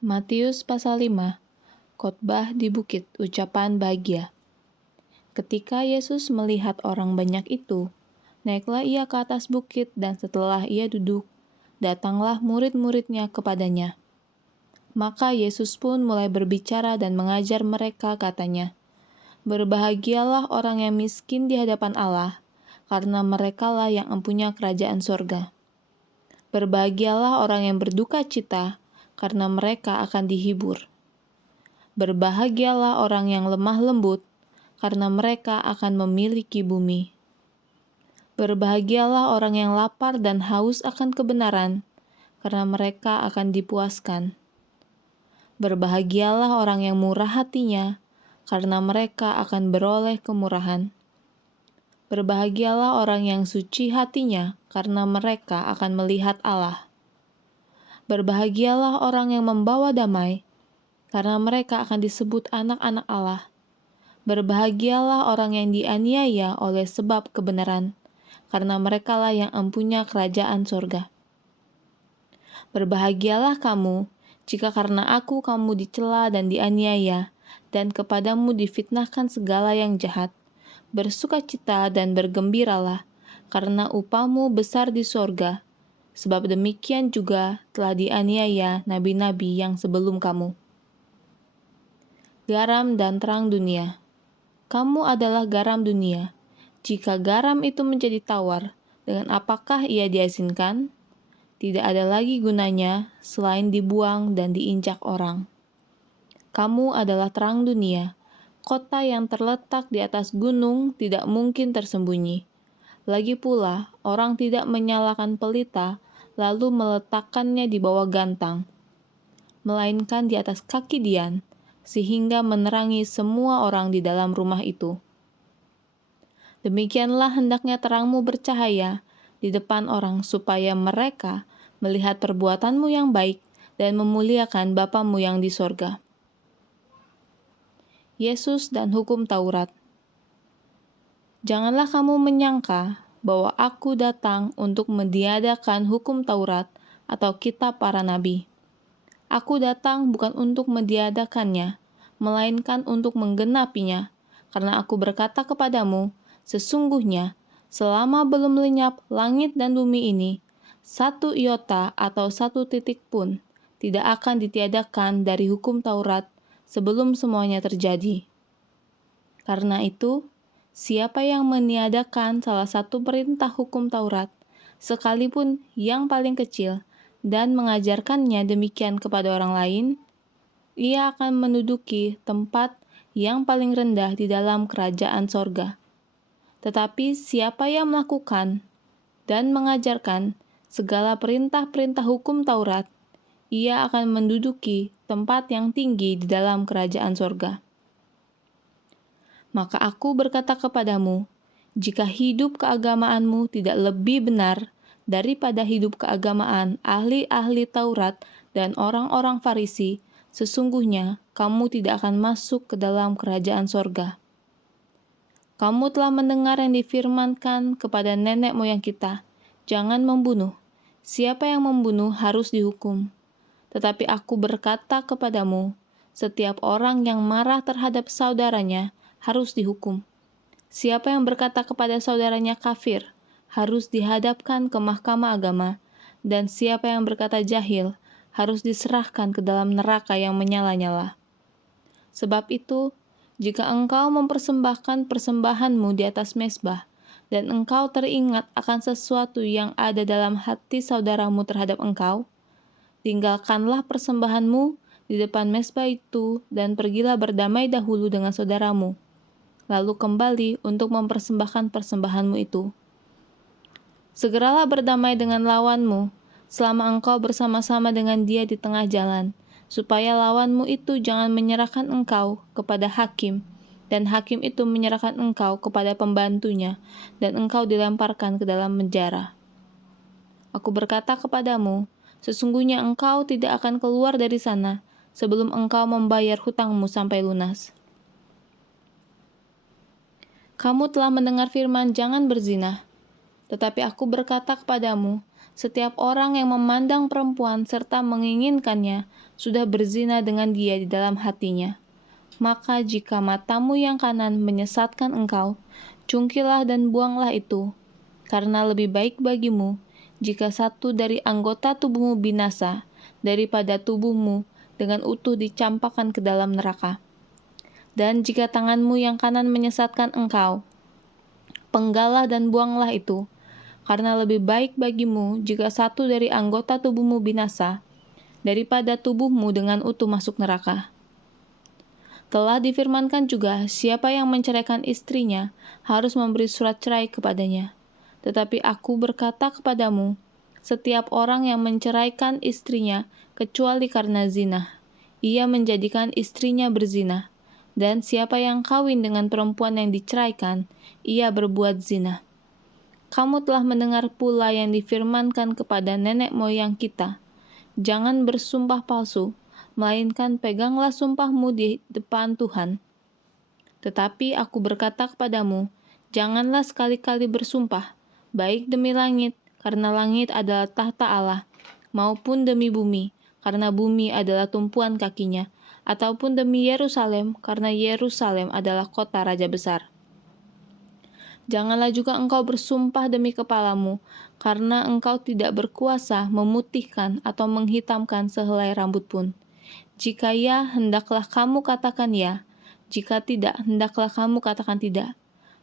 Matius pasal 5, khotbah di bukit, ucapan bahagia. Ketika Yesus melihat orang banyak itu, naiklah ia ke atas bukit dan setelah ia duduk, datanglah murid-muridnya kepadanya. Maka Yesus pun mulai berbicara dan mengajar mereka, katanya, "Berbahagialah orang yang miskin di hadapan Allah, karena merekalah yang empunya kerajaan sorga. Berbahagialah orang yang berduka cita, karena mereka akan dihibur. Berbahagialah orang yang lemah lembut, karena mereka akan memiliki bumi. Berbahagialah orang yang lapar dan haus akan kebenaran, karena mereka akan dipuaskan. Berbahagialah orang yang murah hatinya, karena mereka akan beroleh kemurahan. Berbahagialah orang yang suci hatinya, karena mereka akan melihat Allah. Berbahagialah orang yang membawa damai, karena mereka akan disebut anak-anak Allah. Berbahagialah orang yang dianiaya oleh sebab kebenaran, karena merekalah yang empunya kerajaan sorga. Berbahagialah kamu, jika karena aku kamu dicela dan dianiaya, dan kepadamu difitnahkan segala yang jahat. Bersukacita dan bergembiralah, karena upahmu besar di sorga, sebab demikian juga telah dianiaya nabi-nabi yang sebelum kamu. Garam dan terang dunia. Kamu adalah garam dunia. Jika garam itu menjadi tawar, dengan apakah ia diasinkan? Tidak ada lagi gunanya selain dibuang dan diinjak orang. Kamu adalah terang dunia. Kota yang terletak di atas gunung tidak mungkin tersembunyi. Lagi pula, orang tidak menyalakan pelita lalu meletakkannya di bawah gantang, melainkan di atas kaki dian, sehingga menerangi semua orang di dalam rumah itu. Demikianlah hendaknya terangmu bercahaya di depan orang, supaya mereka melihat perbuatanmu yang baik dan memuliakan Bapamu yang di sorga." Yesus dan hukum Taurat. Janganlah kamu menyangka bahwa aku datang untuk meniadakan hukum Taurat atau kitab para nabi. Aku datang bukan untuk meniadakannya, melainkan untuk menggenapinya, karena aku berkata kepadamu, sesungguhnya, selama belum lenyap langit dan bumi ini, satu iota atau satu titik pun tidak akan ditiadakan dari hukum Taurat sebelum semuanya terjadi. Karena itu, siapa yang meniadakan salah satu perintah hukum Taurat, sekalipun yang paling kecil, dan mengajarkannya demikian kepada orang lain, ia akan menduduki tempat yang paling rendah di dalam kerajaan sorga. Tetapi siapa yang melakukan dan mengajarkan segala perintah-perintah hukum Taurat, ia akan menduduki tempat yang tinggi di dalam kerajaan sorga. Maka aku berkata kepadamu, jika hidup keagamaanmu tidak lebih benar daripada hidup keagamaan ahli-ahli Taurat dan orang-orang Farisi, sesungguhnya kamu tidak akan masuk ke dalam kerajaan sorga. Kamu telah mendengar yang difirmankan kepada nenek moyang kita, jangan membunuh. Siapa yang membunuh harus dihukum. Tetapi aku berkata kepadamu, setiap orang yang marah terhadap saudaranya harus dihukum. Siapa yang berkata kepada saudaranya kafir, harus dihadapkan ke mahkamah agama, dan siapa yang berkata jahil, harus diserahkan ke dalam neraka yang menyala-nyala. Sebab itu, jika engkau mempersembahkan persembahanmu di atas mezbah, dan engkau teringat akan sesuatu yang ada dalam hati saudaramu terhadap engkau, tinggalkanlah persembahanmu di depan mezbah itu dan pergilah berdamai dahulu dengan saudaramu, lalu kembali untuk mempersembahkan persembahanmu itu. Segeralah berdamai dengan lawanmu selama engkau bersama-sama dengan dia di tengah jalan, supaya lawanmu itu jangan menyerahkan engkau kepada hakim, dan hakim itu menyerahkan engkau kepada pembantunya, dan engkau dilemparkan ke dalam penjara. Aku berkata kepadamu, sesungguhnya engkau tidak akan keluar dari sana sebelum engkau membayar hutangmu sampai lunas. Kamu telah mendengar firman jangan berzina, tetapi aku berkata kepadamu, Setiap orang yang memandang perempuan serta menginginkannya sudah berzina dengan dia di dalam hatinya. Maka jika matamu yang kanan menyesatkan engkau, cungkilah dan buanglah itu, karena lebih baik bagimu jika satu dari anggota tubuhmu binasa daripada tubuhmu dengan utuh dicampakkan ke dalam neraka. Dan jika tanganmu yang kanan menyesatkan engkau, penggalah dan buanglah itu, karena lebih baik bagimu jika satu dari anggota tubuhmu binasa daripada tubuhmu dengan utuh masuk neraka. Telah difirmankan juga, siapa yang menceraikan istrinya harus memberi surat cerai kepadanya. Tetapi aku berkata kepadamu, setiap orang yang menceraikan istrinya kecuali karena zina, ia menjadikan istrinya berzina. Dan siapa yang kawin dengan perempuan yang diceraikan, ia berbuat zina. Kamu telah mendengar pula yang difirmankan kepada nenek moyang kita, jangan bersumpah palsu, melainkan peganglah sumpahmu di depan Tuhan. Tetapi aku berkata kepadamu, janganlah sekali-kali bersumpah, baik demi langit, karena langit adalah tahta Allah, maupun demi bumi, karena bumi adalah tumpuan kakinya, ataupun demi Yerusalem, karena Yerusalem adalah kota raja besar. Janganlah juga engkau bersumpah demi kepalamu, karena engkau tidak berkuasa memutihkan atau menghitamkan sehelai rambut pun. Jika ya, hendaklah kamu katakan ya. Jika tidak, hendaklah kamu katakan tidak.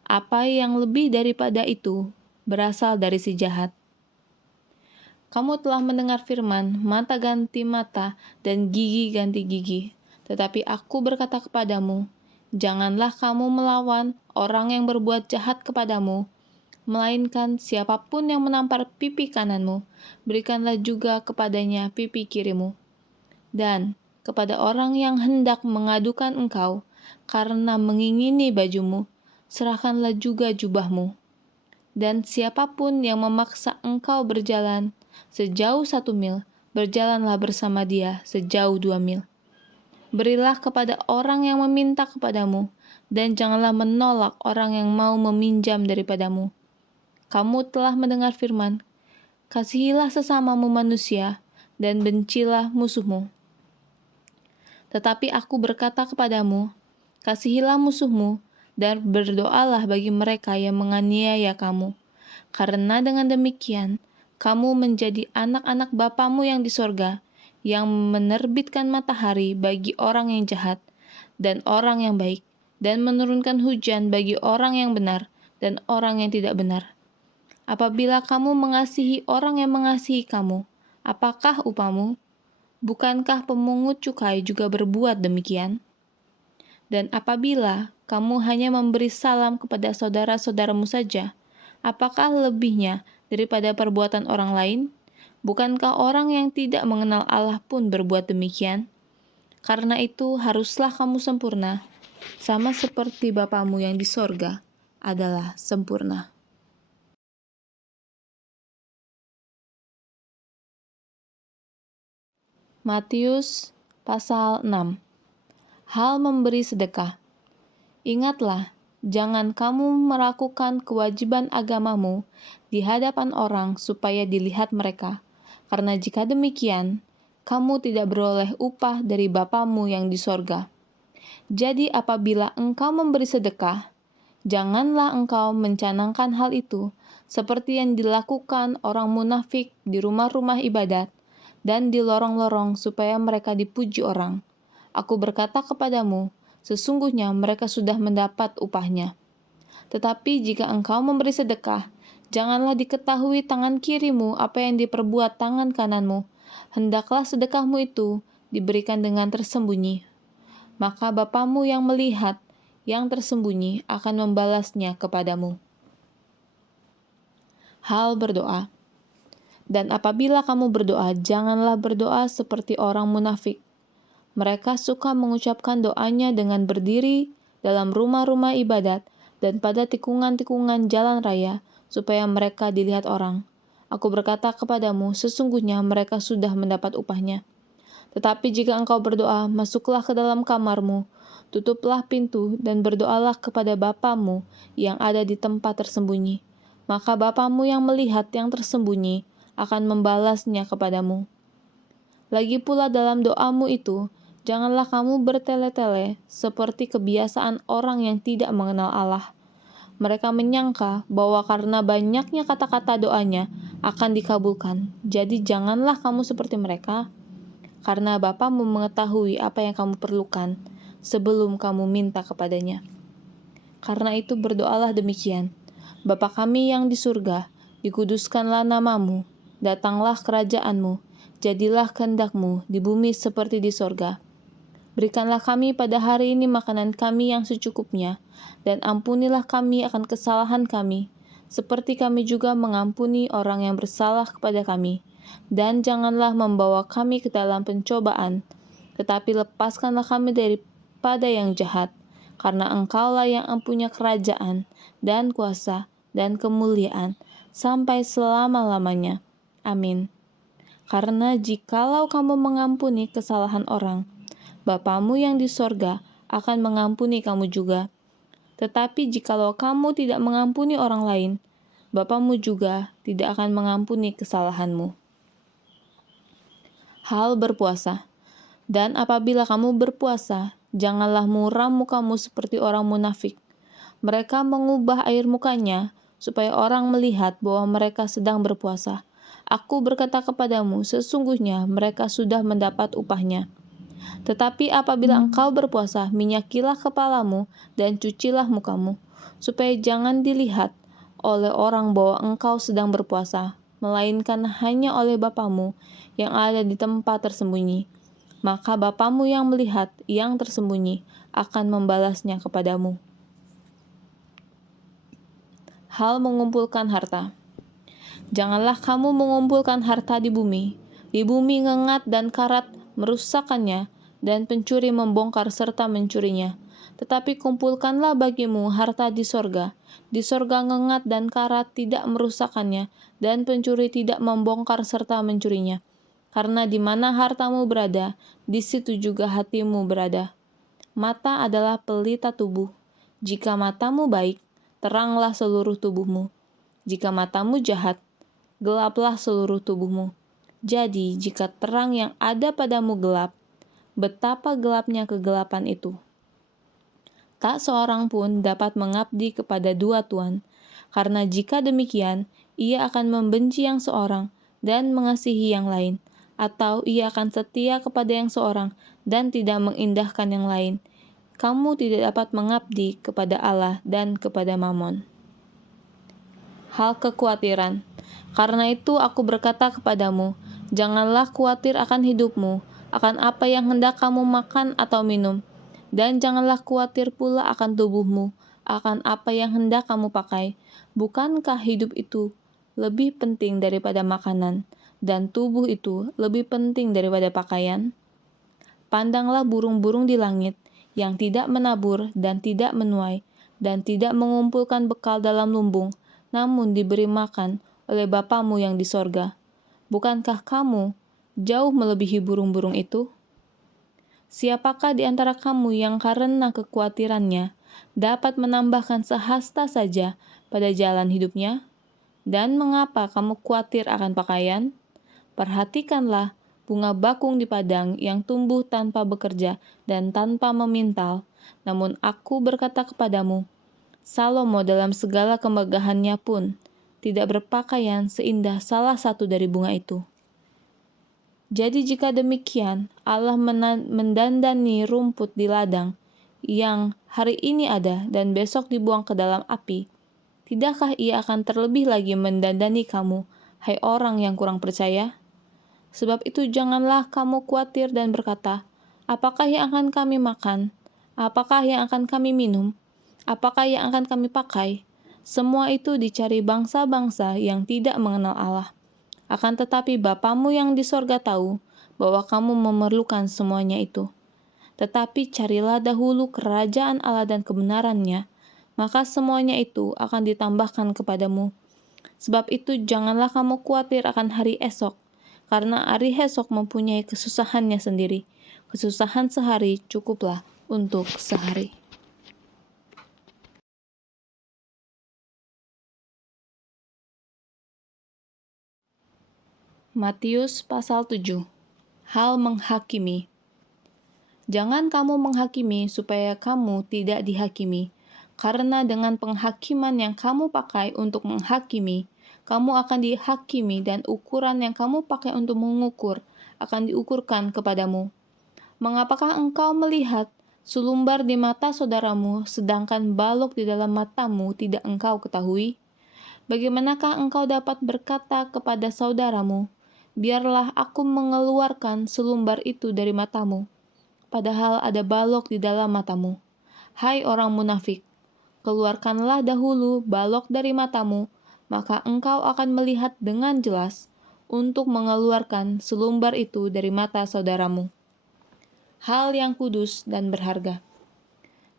Apa yang lebih daripada itu berasal dari si jahat. Kamu telah mendengar firman, mata ganti mata dan gigi ganti gigi. Tetapi aku berkata kepadamu, janganlah kamu melawan orang yang berbuat jahat kepadamu, melainkan siapapun yang menampar pipi kananmu, berikanlah juga kepadanya pipi kirimu. Dan kepada orang yang hendak mengadukan engkau karena mengingini bajumu, serahkanlah juga jubahmu. Dan siapapun yang memaksa engkau berjalan sejauh 1 mil, berjalanlah bersama dia sejauh 2 mil. Berilah kepada orang yang meminta kepadamu, dan janganlah menolak orang yang mau meminjam daripadamu. Kamu telah mendengar firman, kasihilah sesamamu manusia, dan bencilah musuhmu. Tetapi aku berkata kepadamu, kasihilah musuhmu, dan berdoalah bagi mereka yang menganiaya kamu. Karena dengan demikian, kamu menjadi anak-anak Bapamu yang di sorga, yang menerbitkan matahari bagi orang yang jahat dan orang yang baik, dan menurunkan hujan bagi orang yang benar dan orang yang tidak benar. Apabila kamu mengasihi orang yang mengasihi kamu, apakah upamu? Bukankah pemungut cukai juga berbuat demikian? Dan apabila kamu hanya memberi salam kepada saudara-saudaramu saja, apakah lebihnya daripada perbuatan orang lain? Bukankah orang yang tidak mengenal Allah pun berbuat demikian? Karena itu haruslah kamu sempurna, sama seperti Bapamu yang di sorga adalah sempurna. Matius pasal 6. Hal memberi sedekah. Ingatlah, jangan kamu melakukan kewajiban agamamu di hadapan orang supaya dilihat mereka, karena jika demikian, kamu tidak beroleh upah dari Bapamu yang di sorga. Jadi apabila engkau memberi sedekah, janganlah engkau mencanangkan hal itu, seperti yang dilakukan orang munafik di rumah-rumah ibadat, dan di lorong-lorong supaya mereka dipuji orang. Aku berkata kepadamu, sesungguhnya mereka sudah mendapat upahnya. Tetapi jika engkau memberi sedekah, janganlah diketahui tangan kirimu apa yang diperbuat tangan kananmu. Hendaklah sedekahmu itu diberikan dengan tersembunyi. Maka Bapamu yang melihat yang tersembunyi akan membalasnya kepadamu. Hal berdoa. Dan apabila kamu berdoa, janganlah berdoa seperti orang munafik. Mereka suka mengucapkan doanya dengan berdiri dalam rumah-rumah ibadat dan pada tikungan-tikungan jalan raya, supaya mereka dilihat orang. Aku berkata kepadamu, sesungguhnya mereka sudah mendapat upahnya. Tetapi jika engkau berdoa, masuklah ke dalam kamarmu, tutuplah pintu, dan berdoalah kepada Bapamu yang ada di tempat tersembunyi. Maka Bapamu yang melihat yang tersembunyi akan membalasnya kepadamu. Lagi pula dalam doamu itu, janganlah kamu bertele-tele seperti kebiasaan orang yang tidak mengenal Allah. Mereka menyangka bahwa karena banyaknya kata-kata doanya akan dikabulkan. Jadi janganlah kamu seperti mereka, karena Bapamu mengetahui apa yang kamu perlukan sebelum kamu minta kepadanya. Karena itu berdoalah demikian: Bapa kami yang di surga, dikuduskanlah namamu, datanglah kerajaanmu, jadilah kehendakmu di bumi seperti di sorga. Berikanlah kami pada hari ini makanan kami yang secukupnya, dan ampunilah kami akan kesalahan kami, seperti kami juga mengampuni orang yang bersalah kepada kami. Dan janganlah membawa kami ke dalam pencobaan, tetapi lepaskanlah kami daripada yang jahat, karena Engkaulah yang mempunyai kerajaan, dan kuasa, dan kemuliaan, sampai selama-lamanya. Amin. Karena jikalau kamu mengampuni kesalahan orang, Bapamu yang di sorga akan mengampuni kamu juga. Tetapi jikalau kamu tidak mengampuni orang lain, Bapamu juga tidak akan mengampuni kesalahanmu. Hal berpuasa. Dan apabila kamu berpuasa, janganlah muram mukamu seperti orang munafik. Mereka mengubah air mukanya supaya orang melihat bahwa mereka sedang berpuasa. Aku berkata kepadamu, sesungguhnya mereka sudah mendapat upahnya. Tetapi apabila engkau berpuasa, minyakilah kepalamu dan cucilah mukamu, supaya jangan dilihat oleh orang bahwa engkau sedang berpuasa, melainkan hanya oleh Bapamu yang ada di tempat tersembunyi. Maka Bapamu yang melihat yang tersembunyi akan membalasnya kepadamu. Hal mengumpulkan harta. Janganlah kamu mengumpulkan harta di bumi. Di bumi ngengat dan karat merusakkannya, dan pencuri membongkar serta mencurinya. Tetapi kumpulkanlah bagimu harta di sorga. Di sorga ngengat dan karat tidak merusakkannya, dan pencuri tidak membongkar serta mencurinya. Karena di mana hartamu berada, di situ juga hatimu berada. Mata adalah pelita tubuh. Jika matamu baik, teranglah seluruh tubuhmu. Jika matamu jahat, gelaplah seluruh tubuhmu. Jadi, jika terang yang ada padamu gelap, betapa gelapnya kegelapan itu. Tak seorang pun dapat mengabdi kepada dua tuan, karena jika demikian, ia akan membenci yang seorang dan mengasihi yang lain, atau ia akan setia kepada yang seorang dan tidak mengindahkan yang lain. Kamu tidak dapat mengabdi kepada Allah dan kepada Mammon. Hal kekhawatiran. Karena itu aku berkata kepadamu, janganlah khawatir akan hidupmu, akan apa yang hendak kamu makan atau minum, dan janganlah khawatir pula akan tubuhmu, akan apa yang hendak kamu pakai. Bukankah hidup itu lebih penting daripada makanan, dan tubuh itu lebih penting daripada pakaian? Pandanglah burung-burung di langit, yang tidak menabur dan tidak menuai, dan tidak mengumpulkan bekal dalam lumbung, namun diberi makan oleh Bapamu yang di sorga. Bukankah kamu jauh melebihi burung-burung itu? Siapakah di antara kamu yang karena kekhawatirannya dapat menambahkan sehasta saja pada jalan hidupnya? Dan mengapa kamu khawatir akan pakaian? Perhatikanlah bunga bakung di padang yang tumbuh tanpa bekerja dan tanpa memintal. Namun aku berkata kepadamu, Salomo dalam segala kemegahannya pun tidak berpakaian seindah salah satu dari bunga itu. Jadi jika demikian, Allah mendandani rumput di ladang yang hari ini ada dan besok dibuang ke dalam api, tidakkah ia akan terlebih lagi mendandani kamu, hai orang yang kurang percaya? Sebab itu janganlah kamu khawatir dan berkata, apakah yang akan kami makan? Apakah yang akan kami minum? Apakah yang akan kami pakai? Semua itu dicari bangsa-bangsa yang tidak mengenal Allah. Akan tetapi Bapamu yang di sorga tahu bahwa kamu memerlukan semuanya itu. Tetapi carilah dahulu kerajaan Allah dan kebenarannya, maka semuanya itu akan ditambahkan kepadamu. Sebab itu janganlah kamu khawatir akan hari esok, karena hari esok mempunyai kesusahannya sendiri. Kesusahan sehari cukuplah untuk sehari. Matius pasal 7. Hal menghakimi. Jangan kamu menghakimi supaya kamu tidak dihakimi, karena dengan penghakiman yang kamu pakai untuk menghakimi, kamu akan dihakimi dan ukuran yang kamu pakai untuk mengukur akan diukurkan kepadamu. Mengapakah engkau melihat selumbar di mata saudaramu, sedangkan balok di dalam matamu tidak engkau ketahui? Bagaimanakah engkau dapat berkata kepada saudaramu, biarlah aku mengeluarkan selumbar itu dari matamu, padahal ada balok di dalam matamu? Hai orang munafik, keluarkanlah dahulu balok dari matamu, maka engkau akan melihat dengan jelas untuk mengeluarkan selumbar itu dari mata saudaramu. Hal yang kudus dan berharga.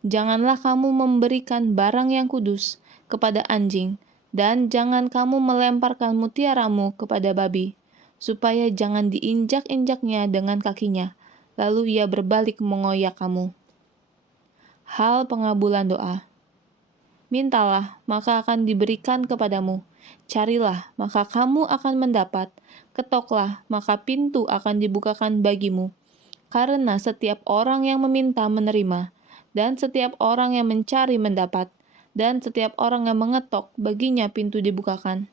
Janganlah kamu memberikan barang yang kudus kepada anjing, dan jangan kamu melemparkan mutiaramu kepada babi, supaya jangan diinjak-injaknya dengan kakinya, lalu ia berbalik mengoyak kamu. Hal pengabulan doa. Mintalah, maka akan diberikan kepadamu. Carilah, maka kamu akan mendapat. Ketoklah, maka pintu akan dibukakan bagimu. Karena setiap orang yang meminta menerima, dan setiap orang yang mencari mendapat, dan setiap orang yang mengetok baginya pintu dibukakan.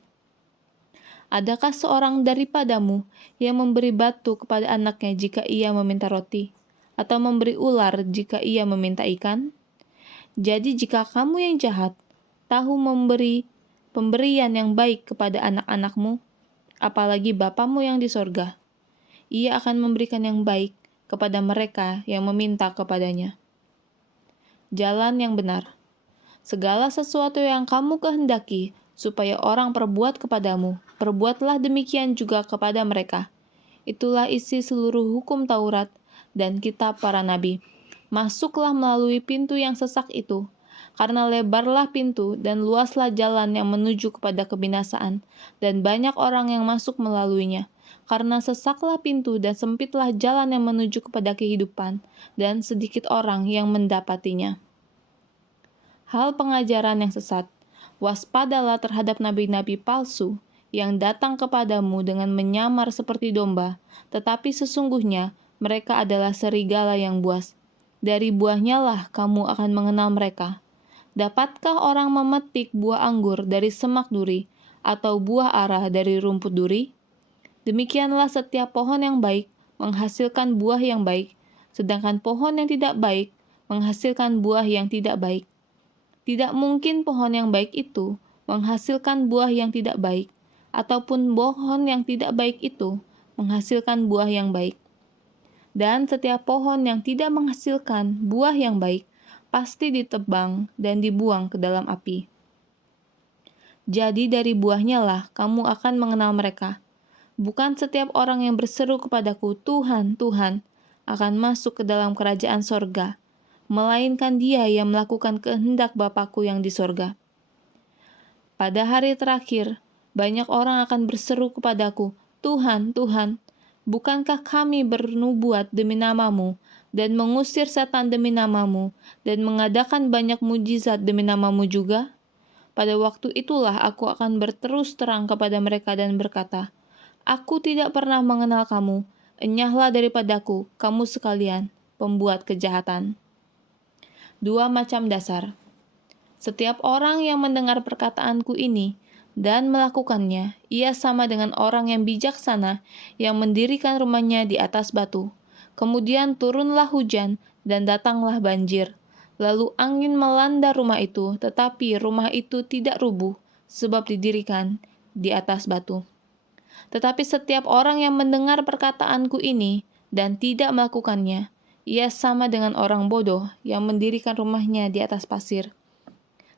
Adakah seorang daripadamu yang memberi batu kepada anaknya jika ia meminta roti, atau memberi ular jika ia meminta ikan? Jadi jika kamu yang jahat tahu memberi pemberian yang baik kepada anak-anakmu, apalagi Bapamu yang di sorga, ia akan memberikan yang baik kepada mereka yang meminta kepadanya. Jalan yang benar. Segala sesuatu yang kamu kehendaki supaya orang perbuat kepadamu, perbuatlah demikian juga kepada mereka. Itulah isi seluruh hukum Taurat dan kitab para nabi. Masuklah melalui pintu yang sesak itu, karena lebarlah pintu dan luaslah jalan yang menuju kepada kebinasaan, dan banyak orang yang masuk melaluinya. Karena sesaklah pintu dan sempitlah jalan yang menuju kepada kehidupan, dan sedikit orang yang mendapatinya. Hal pengajaran yang sesat. Waspadalah terhadap nabi-nabi palsu yang datang kepadamu dengan menyamar seperti domba, tetapi sesungguhnya mereka adalah serigala yang buas. Dari buahnya lah kamu akan mengenal mereka. Dapatkah orang memetik buah anggur dari semak duri, atau buah ara dari rumput duri? Demikianlah setiap pohon yang baik menghasilkan buah yang baik, sedangkan pohon yang tidak baik menghasilkan buah yang tidak baik. Tidak mungkin pohon yang baik itu menghasilkan buah yang tidak baik, ataupun pohon yang tidak baik itu menghasilkan buah yang baik. Dan setiap pohon yang tidak menghasilkan buah yang baik pasti ditebang dan dibuang ke dalam api. Jadi dari buahnya lah kamu akan mengenal mereka. Bukan setiap orang yang berseru kepadaku, Tuhan, Tuhan, akan masuk ke dalam kerajaan sorga, melainkan dia yang melakukan kehendak Bapa-Ku yang di sorga. Pada hari terakhir, banyak orang akan berseru kepadaku, Tuhan, Tuhan, bukankah kami bernubuat demi namamu, dan mengusir setan demi namamu, dan mengadakan banyak mujizat demi namamu juga? Pada waktu itulah aku akan berterus terang kepada mereka dan berkata, Aku tidak pernah mengenal kamu, enyahlah daripadaku, kamu sekalian, pembuat kejahatan. 2 macam dasar. Setiap orang yang mendengar perkataanku ini dan melakukannya, ia sama dengan orang yang bijaksana yang mendirikan rumahnya di atas batu. Kemudian turunlah hujan dan datanglah banjir. Lalu angin melanda rumah itu, tetapi rumah itu tidak rubuh, sebab didirikan di atas batu. Tetapi setiap orang yang mendengar perkataanku ini dan tidak melakukannya, ia sama dengan orang bodoh yang mendirikan rumahnya di atas pasir.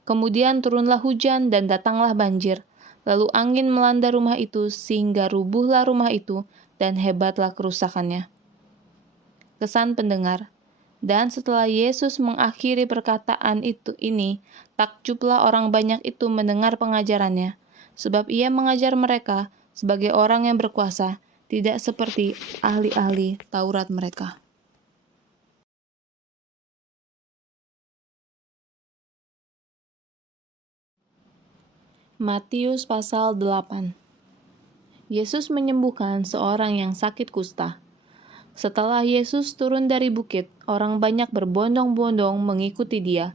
Kemudian turunlah hujan dan datanglah banjir, lalu angin melanda rumah itu sehingga rubuhlah rumah itu dan hebatlah kerusakannya. Kesan pendengar. Dan setelah Yesus mengakhiri perkataan ini, takjublah orang banyak itu mendengar pengajarannya, sebab ia mengajar mereka sebagai orang yang berkuasa, tidak seperti ahli-ahli Taurat mereka. Matius pasal 8. Yesus menyembuhkan seorang yang sakit kusta. Setelah Yesus turun dari bukit, orang banyak berbondong-bondong mengikuti dia.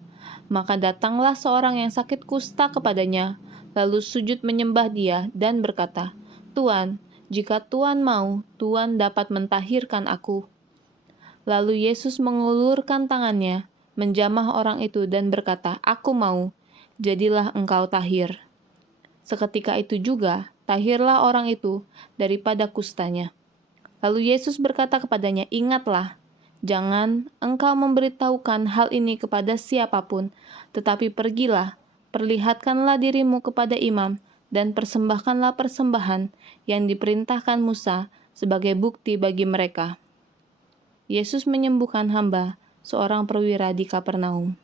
Maka datanglah seorang yang sakit kusta kepadanya, lalu sujud menyembah dia dan berkata, "Tuan, jika Tuan mau, Tuan dapat mentahirkan aku." Lalu Yesus mengulurkan tangannya, menjamah orang itu dan berkata, "Aku mau, jadilah engkau tahir." Seketika itu juga, tahirlah orang itu daripada kustanya. Lalu Yesus berkata kepadanya, "Ingatlah, jangan engkau memberitahukan hal ini kepada siapapun, tetapi pergilah, perlihatkanlah dirimu kepada imam, dan persembahkanlah persembahan yang diperintahkan Musa sebagai bukti bagi mereka." Yesus menyembuhkan hamba, seorang perwira di Kapernaum.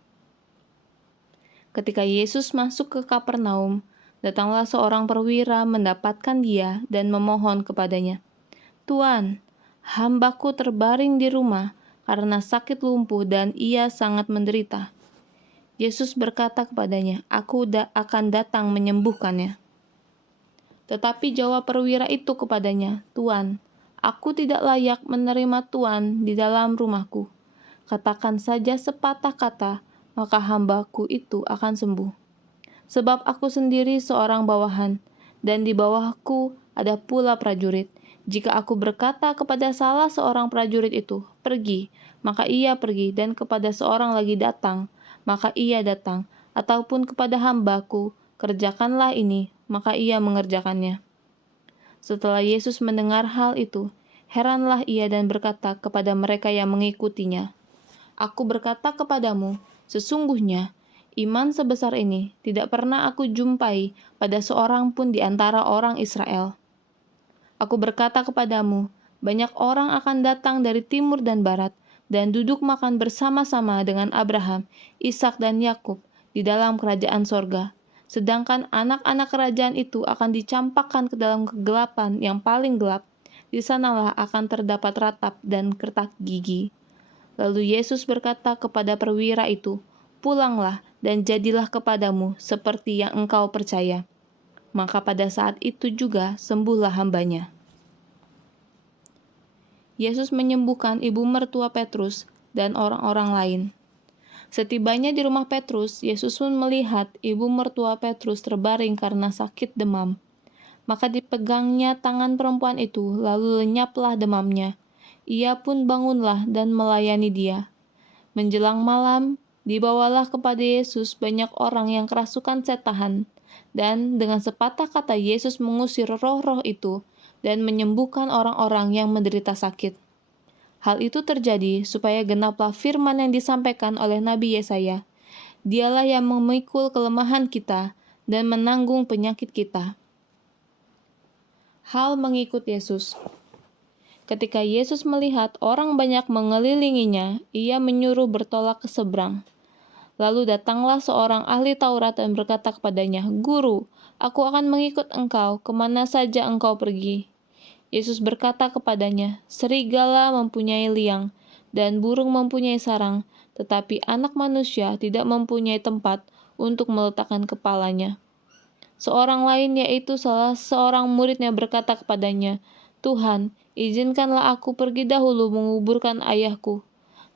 Ketika Yesus masuk ke Kapernaum, datanglah seorang perwira mendapatkan dia dan memohon kepadanya, "Tuan, hambaku terbaring di rumah karena sakit lumpuh dan ia sangat menderita." Yesus berkata kepadanya, "Aku akan datang menyembuhkannya." Tetapi jawab perwira itu kepadanya, "Tuan, aku tidak layak menerima Tuan di dalam rumahku. Katakan saja sepatah kata, maka hambaku itu akan sembuh. Sebab aku sendiri seorang bawahan, dan di bawahku ada pula prajurit. Jika aku berkata kepada salah seorang prajurit itu, 'Pergi,' maka ia pergi, dan kepada seorang lagi, 'Datang,' maka ia datang, ataupun kepada hambaku, 'Kerjakanlah ini,' maka ia mengerjakannya." Setelah Yesus mendengar hal itu, heranlah ia dan berkata kepada mereka yang mengikutinya, "Aku berkata kepadamu, sesungguhnya iman sebesar ini tidak pernah aku jumpai pada seorang pun di antara orang Israel. Aku berkata kepadamu, banyak orang akan datang dari timur dan barat, dan duduk makan bersama-sama dengan Abraham, Ishak dan Yakub di dalam kerajaan sorga. Sedangkan anak-anak kerajaan itu akan dicampakkan ke dalam kegelapan yang paling gelap. Di sanalah akan terdapat ratap dan kertak gigi." Lalu Yesus berkata kepada perwira itu, "Pulanglah dan jadilah kepadamu seperti yang engkau percaya." Maka pada saat itu juga sembuhlah hambanya. Yesus menyembuhkan ibu mertua Petrus dan orang-orang lain. Setibanya di rumah Petrus, Yesus pun melihat ibu mertua Petrus terbaring karena sakit demam. Maka dipegangnya tangan perempuan itu, lalu lenyaplah demamnya. Ia pun bangunlah dan melayani dia. Menjelang malam, dibawalah kepada Yesus banyak orang yang kerasukan setan, dan dengan sepatah kata Yesus mengusir roh-roh itu dan menyembuhkan orang-orang yang menderita sakit. Hal itu terjadi supaya genaplah firman yang disampaikan oleh Nabi Yesaya, "Dialah yang memikul kelemahan kita dan menanggung penyakit kita." Hal mengikut Yesus. Ketika Yesus melihat orang banyak mengelilinginya, ia menyuruh bertolak ke seberang. Lalu datanglah seorang ahli Taurat dan berkata kepadanya, "Guru, aku akan mengikut engkau kemana saja engkau pergi." Yesus berkata kepadanya, "Serigala mempunyai liang, dan burung mempunyai sarang, tetapi Anak Manusia tidak mempunyai tempat untuk meletakkan kepalanya." Seorang lain, yaitu salah seorang muridnya, berkata kepadanya, "Tuhan, izinkanlah aku pergi dahulu menguburkan ayahku."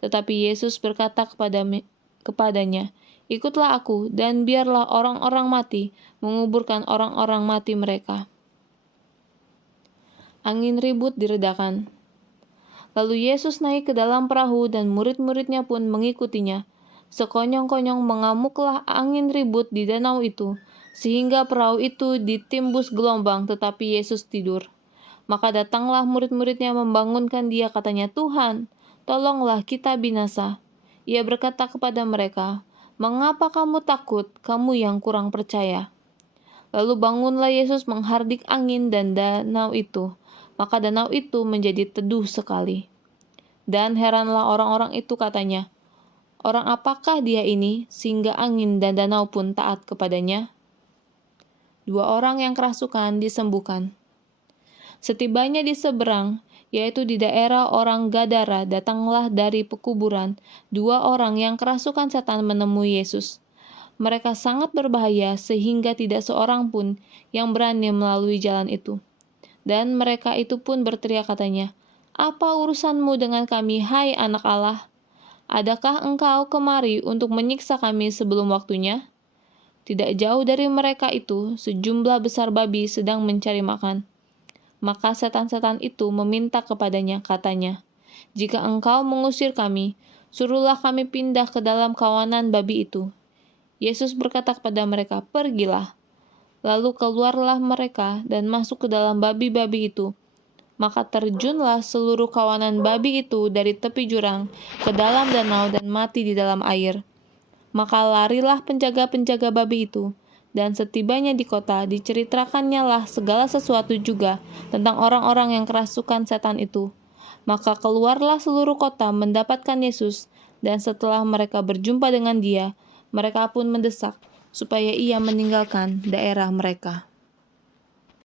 Tetapi Yesus berkata kepadanya, "Ikutlah aku, dan biarlah orang-orang mati menguburkan orang-orang mati mereka." Angin ribut diredakan. Lalu Yesus naik ke dalam perahu dan murid-muridnya pun mengikutinya. Sekonyong-konyong mengamuklah angin ribut di danau itu, sehingga perahu itu ditimbus gelombang, tetapi Yesus tidur. Maka datanglah murid-muridnya membangunkan dia, katanya, "Tuhan, tolonglah kita binasa." Ia berkata kepada mereka, "Mengapa kamu takut, kamu yang kurang percaya?" Lalu bangunlah Yesus menghardik angin dan danau itu, maka danau itu menjadi teduh sekali. Dan heranlah orang-orang itu, katanya, "Orang apakah dia ini, sehingga angin dan danau pun taat kepadanya?" 2 orang yang kerasukan disembuhkan. Setibanya di seberang, yaitu di daerah orang Gadara, datanglah dari pekuburan 2 orang yang kerasukan setan menemui Yesus. Mereka sangat berbahaya sehingga tidak seorang pun yang berani melalui jalan itu. Dan mereka itu pun berteriak katanya, "Apa urusanmu dengan kami, hai anak Allah? Adakah engkau kemari untuk menyiksa kami sebelum waktunya?" Tidak jauh dari mereka itu, sejumlah besar babi sedang mencari makan. Maka setan-setan itu meminta kepadanya, katanya, "Jika engkau mengusir kami, suruhlah kami pindah ke dalam kawanan babi itu." Yesus berkata kepada mereka, "Pergilah." Lalu keluarlah mereka dan masuk ke dalam babi-babi itu. Maka terjunlah seluruh kawanan babi itu dari tepi jurang ke dalam danau dan mati di dalam air. Maka larilah penjaga-penjaga babi itu, dan setibanya di kota diceritakannya lah segala sesuatu juga tentang orang-orang yang kerasukan setan itu. Maka keluarlah seluruh kota mendapatkan Yesus, dan setelah mereka berjumpa dengan dia, mereka pun mendesak supaya ia meninggalkan daerah mereka.